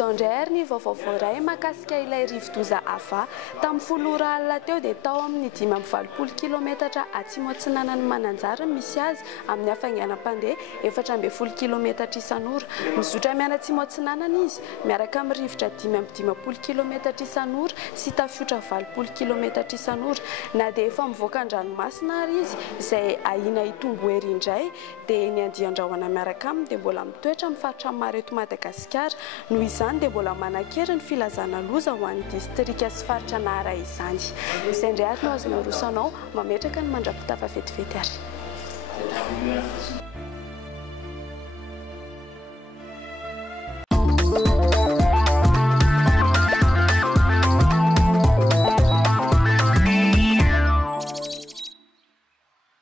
Izao indray ary ny vaovao voaray mahakasika ilay rivo-doza hafa tamin'ny 10 ora alina teo dia tao amin'ny 520 kilometatra atsimo atsinanan'ny Mananjara misy azy amin'ny hafainganam-pandeha 420 kilometatra isan'ora. Mizotra miana atsimo atsinanana izy miaraka amin'ny rivotra 520 kilometatra isan'ora sy tafiotra 20 kilometatra isan'ora. Na dia efa mivoaka an-dranomasina ary izy izay ahina hitombo hery indray dia ny andian-drahona miaraka aminy dia mbola mitoetra amin'ny faritra maro eto Madagasikara. Noho izany dia mbola manan-kery ny filazana loza ho an'ny distrika sy faritra Nahara izany. Izay indray ary no azonao rosanao mametraka ny mandrapitafa vetivety ary.